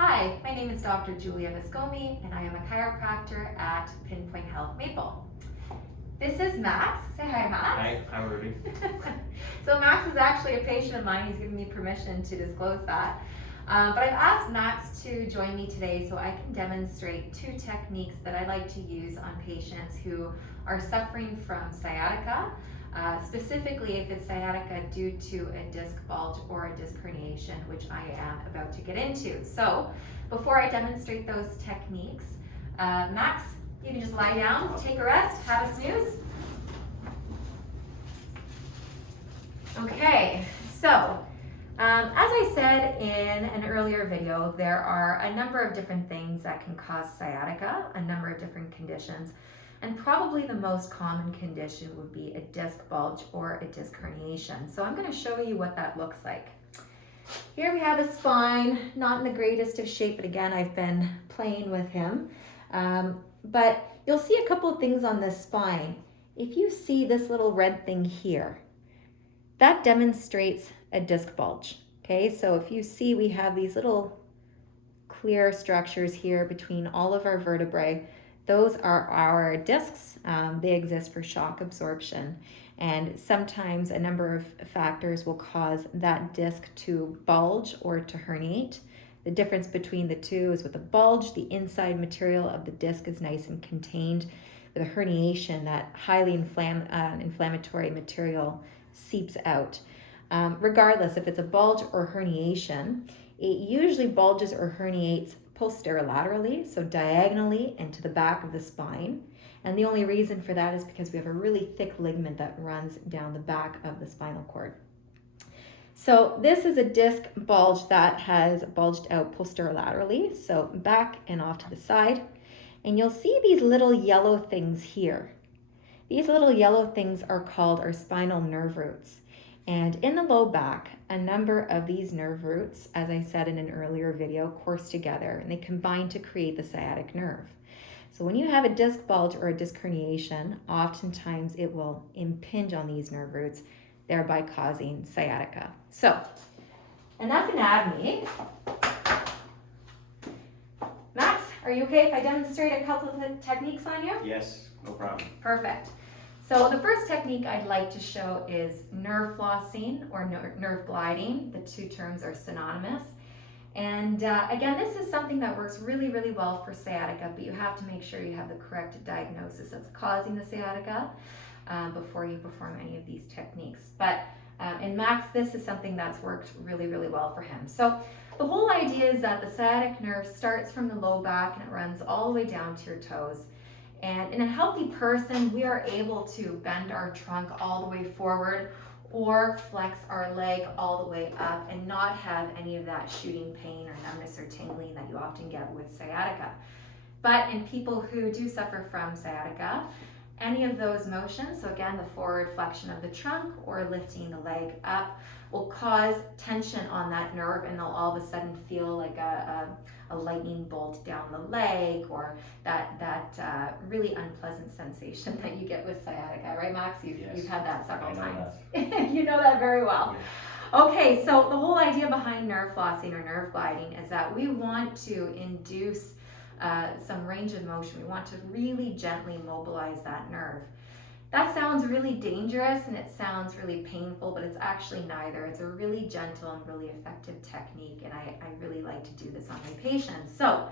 Hi, my name is Dr. Julia Viscomi, and I am a chiropractor at Pinpoint Health Maple. This is Max. Say hi, Max. Hi, Ruby. So Max is actually a patient of mine. He's given me permission to disclose that. But I've asked Max to join me today so I can demonstrate two techniques that I like to use on patients who are suffering from sciatica, specifically if it's sciatica due to a disc bulge or a disc herniation, which I am about to get into. So before I demonstrate those techniques, Max, you can just lie down, take a rest, have a snooze. Okay, so as I said in an earlier video, there are a number of different things that can cause sciatica, a number of different conditions, and probably the most common condition would be a disc bulge or a disc herniation. So I'm going to show you what that looks like. Here we have a spine, not in the greatest of shape, but again, I've been playing with him. But you'll see a couple of things on this spine. If you see this little red thing here, that demonstrates a disc bulge. Okay, so if you see, we have these little clear structures here between all of our vertebrae. Those are our discs. They exist for shock absorption. And sometimes a number of factors will cause that disc to bulge or to herniate. The difference between the two is with a bulge, the inside material of the disc is nice and contained. With a herniation, that highly inflammatory material seeps out. Regardless if it's a bulge or herniation, it usually bulges or herniates posterolaterally, so diagonally into the back of the spine. And the only reason for that is because we have a really thick ligament that runs down the back of the spinal cord. So this is a disc bulge that has bulged out posterolaterally, so back and off to the side. And you'll see these little yellow things here. These little yellow things are called our spinal nerve roots. And in the low back, a number of these nerve roots, as I said in an earlier video, course together and they combine to create the sciatic nerve. So when you have a disc bulge or a disc herniation, oftentimes it will impinge on these nerve roots, thereby causing sciatica. So, enough anatomy. Max, are you okay if I demonstrate a couple of the techniques on you? Yes, no problem. Perfect. So the first technique I'd like to show is nerve flossing or nerve gliding. The two terms are synonymous. And again, this is something that works really, really well for sciatica, but you have to make sure you have the correct diagnosis that's causing the sciatica before you perform any of these techniques. But in Max, this is something that's worked really, really well for him. So the whole idea is that the sciatic nerve starts from the low back and it runs all the way down to your toes. And in a healthy person, we are able to bend our trunk all the way forward or flex our leg all the way up and not have any of that shooting pain or numbness or tingling that you often get with sciatica. But in people who do suffer from sciatica, any of those motions, so again, the forward flexion of the trunk or lifting the leg up, will cause tension on that nerve and they'll all of a sudden feel like a lightning bolt down the leg or that really unpleasant sensation that you get with sciatica, right, Max? You've had that several times. You know that very well. Yeah. Okay, so the whole idea behind nerve flossing or nerve gliding is that we want to induce some range of motion. We want to really gently mobilize that nerve. That sounds really dangerous and it sounds really painful, but it's actually neither. It's a really gentle and really effective technique, and I really like to do this on my patients. So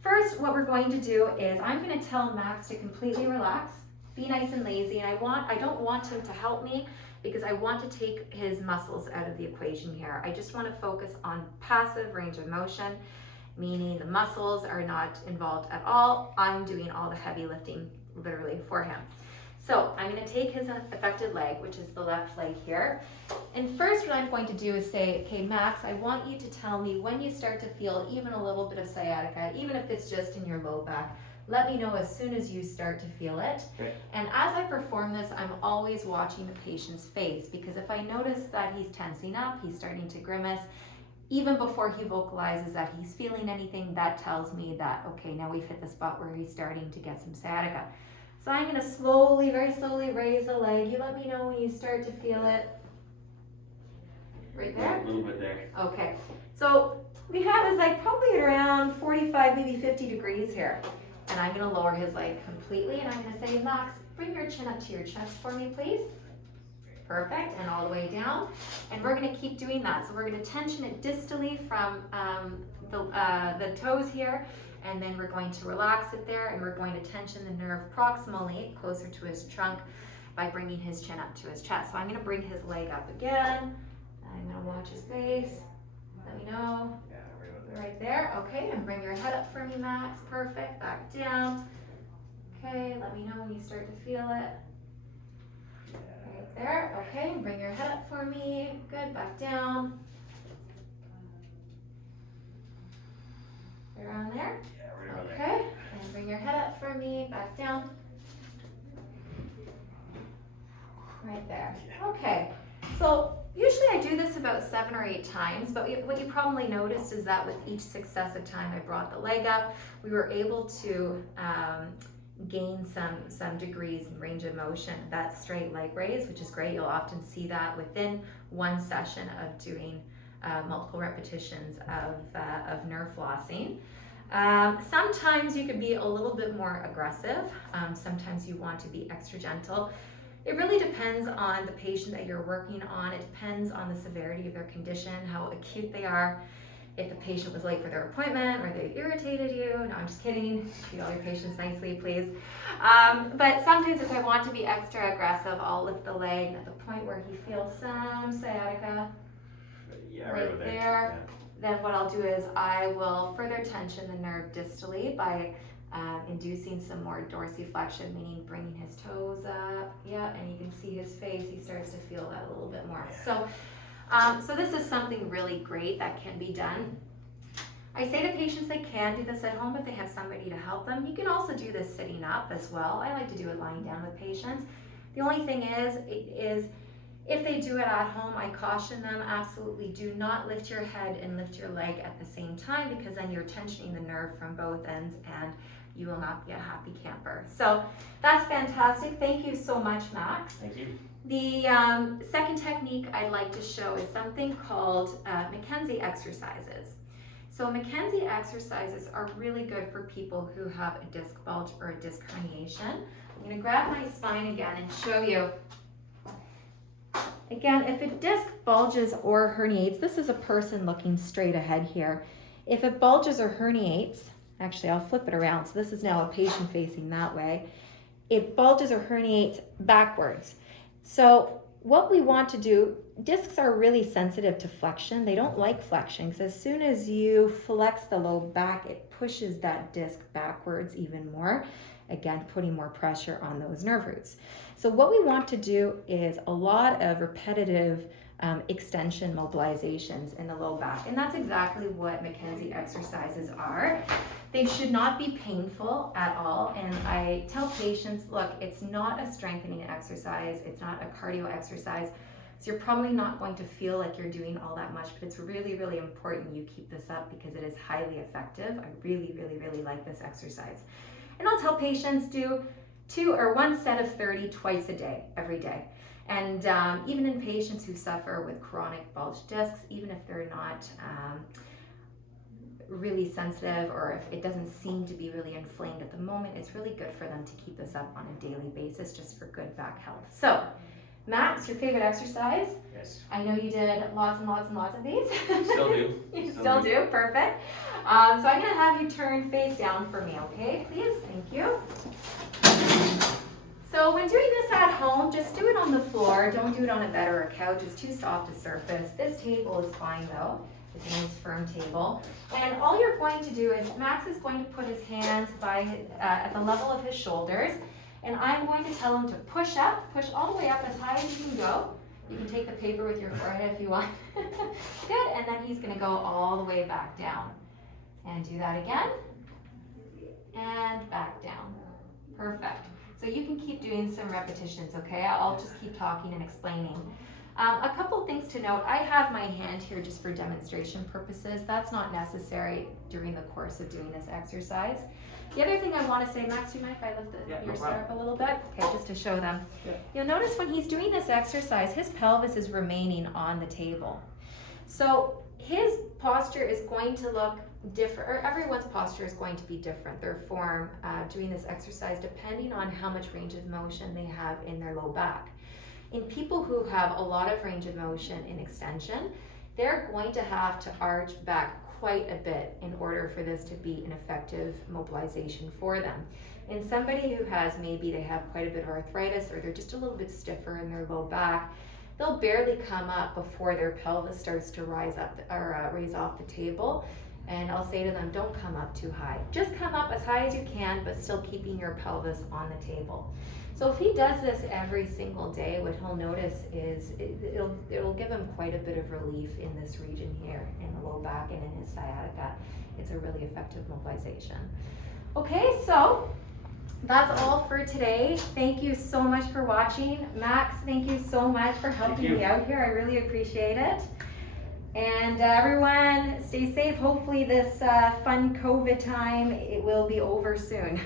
first, what we're going to do is I'm going to tell Max to completely relax, be nice and lazy, and I don't want him to help me because I want to take his muscles out of the equation here. I just want to focus on passive range of motion, meaning the muscles are not involved at all. I'm doing all the heavy lifting literally for him. So I'm going to take his affected leg, which is the left leg here. And first what I'm going to do is say, okay, Max, I want you to tell me when you start to feel even a little bit of sciatica, even if it's just in your low back. Let me know as soon as you start to feel it. Okay. And as I perform this, I'm always watching the patient's face, because if I notice that he's tensing up, he's starting to grimace, even before he vocalizes that he's feeling anything, that tells me that, okay, now we've hit the spot where he's starting to get some sciatica. So I'm going to slowly, very slowly raise the leg. You let me know when you start to feel it. Right there? A little bit there. Okay. So we have is like probably around 45, maybe 50 degrees here. And I'm gonna lower his leg completely, and I'm gonna say, Max, bring your chin up to your chest for me, please. Perfect, and all the way down. And we're gonna keep doing that. So we're gonna tension it distally from the toes here, and then we're going to relax it there, and we're going to tension the nerve proximally, closer to his trunk, by bringing his chin up to his chest. So I'm gonna bring his leg up again. I'm gonna watch his face. Let me know. Right there, okay, and bring your head up for me, Max. Perfect, back down. Okay, let me know when you start to feel it. Right there, okay, and bring your head up for me. Good, back down. Right around there. Okay, and bring your head up for me, back down. Right there. Okay, so usually I do this about 7 or 8 times, but what you probably noticed is that with each successive time I brought the leg up, we were able to gain some degrees in range of motion. That's straight leg raise, which is great. You'll often see that within one session of doing multiple repetitions of nerve flossing. Sometimes you could be a little bit more aggressive. Sometimes you want to be extra gentle. It really depends on the patient that you're working on. It depends on the severity of their condition, how acute they are. If the patient was late for their appointment or they irritated you. No, I'm just kidding. Treat all your patients nicely, please. But sometimes if I want to be extra aggressive, I'll lift the leg at the point where he feels some sciatica. Yeah, right there. Yeah. Then what I'll do is I will further tension the nerve distally by inducing some more dorsiflexion, meaning bringing his toes up. Yeah, and you can see his face. He starts to feel that a little bit more. So, so this is something really great that can be done. I say to patients they can do this at home if they have somebody to help them. You can also do this sitting up as well. I like to do it lying down with patients. The only thing is if they do it at home, I caution them, absolutely do not lift your head and lift your leg at the same time, because then you're tensioning the nerve from both ends and you will not be a happy camper. So that's fantastic. Thank you so much, Max. Thank you. The second technique I'd like to show is something called Mackenzie exercises. So Mackenzie exercises are really good for people who have a disc bulge or a disc herniation. I'm going to grab my spine again and show you. Again, if a disc bulges or herniates, this is a person looking straight ahead here. If it bulges or herniates, actually I'll flip it around, so this is now a patient facing that way. It bulges or herniates backwards. So what we want to do, discs are really sensitive to flexion. They don't like flexion because as soon as you flex the low back, it pushes that disc backwards even more, again, putting more pressure on those nerve roots. So what we want to do is a lot of repetitive extension mobilizations in the low back, and that's exactly what Mackenzie exercises are. They should not be painful at all, and I tell patients, look, it's not a strengthening exercise, it's not a cardio exercise, so you're probably not going to feel like you're doing all that much, but it's really, really important you keep this up because it is highly effective. I really, really, really like this exercise. And I'll tell patients do 2 or 1 set of 30 twice a day, every day. And even in patients who suffer with chronic bulge discs, even if they're not really sensitive or if it doesn't seem to be really inflamed at the moment, it's really good for them to keep this up on a daily basis just for good back health. So, Max, your favorite exercise? Yes. I know you did lots and lots and lots of these. Still do. You still do? Perfect. So I'm going to have you turn face down for me, okay? Please. Thank you. So when doing this at home, just do it on the floor. Don't do it on a bed or a couch. It's too soft a surface. This table is fine though. It's a nice firm table. And all you're going to do is, Max is going to put his hands at the level of his shoulders. And I'm going to tell him to push up, push all the way up as high as you can go. You can take the paper with your forehead if you want. Good, and then he's gonna go all the way back down. And do that again. And back down. Perfect. So you can keep doing some repetitions, okay? I'll just keep talking and explaining. A couple things to note. I have my hand here just for demonstration purposes. That's not necessary during the course of doing this exercise. The other thing I want to say, Max, do you mind if I lift your setup a little bit? Okay, just to show them. Yeah. You'll notice when he's doing this exercise, his pelvis is remaining on the table. So his posture is going to look different, or everyone's posture is going to be different, their form doing this exercise, depending on how much range of motion they have in their low back. In people who have a lot of range of motion in extension, they're going to have to arch back quite a bit in order for this to be an effective mobilization for them. In somebody who has, maybe they have quite a bit of arthritis, or they're just a little bit stiffer in their low back, they'll barely come up before their pelvis starts to rise up or raise off the table. And I'll say to them, don't come up too high. Just come up as high as you can, but still keeping your pelvis on the table. So if he does this every single day, what he'll notice is it'll give him quite a bit of relief in this region here, in the low back and in his sciatica. It's a really effective mobilization. Okay, so that's all for today. Thank you so much for watching. Max, thank you so much for helping me out here. I really appreciate it. And everyone, stay safe. Hopefully this fun COVID time, it will be over soon.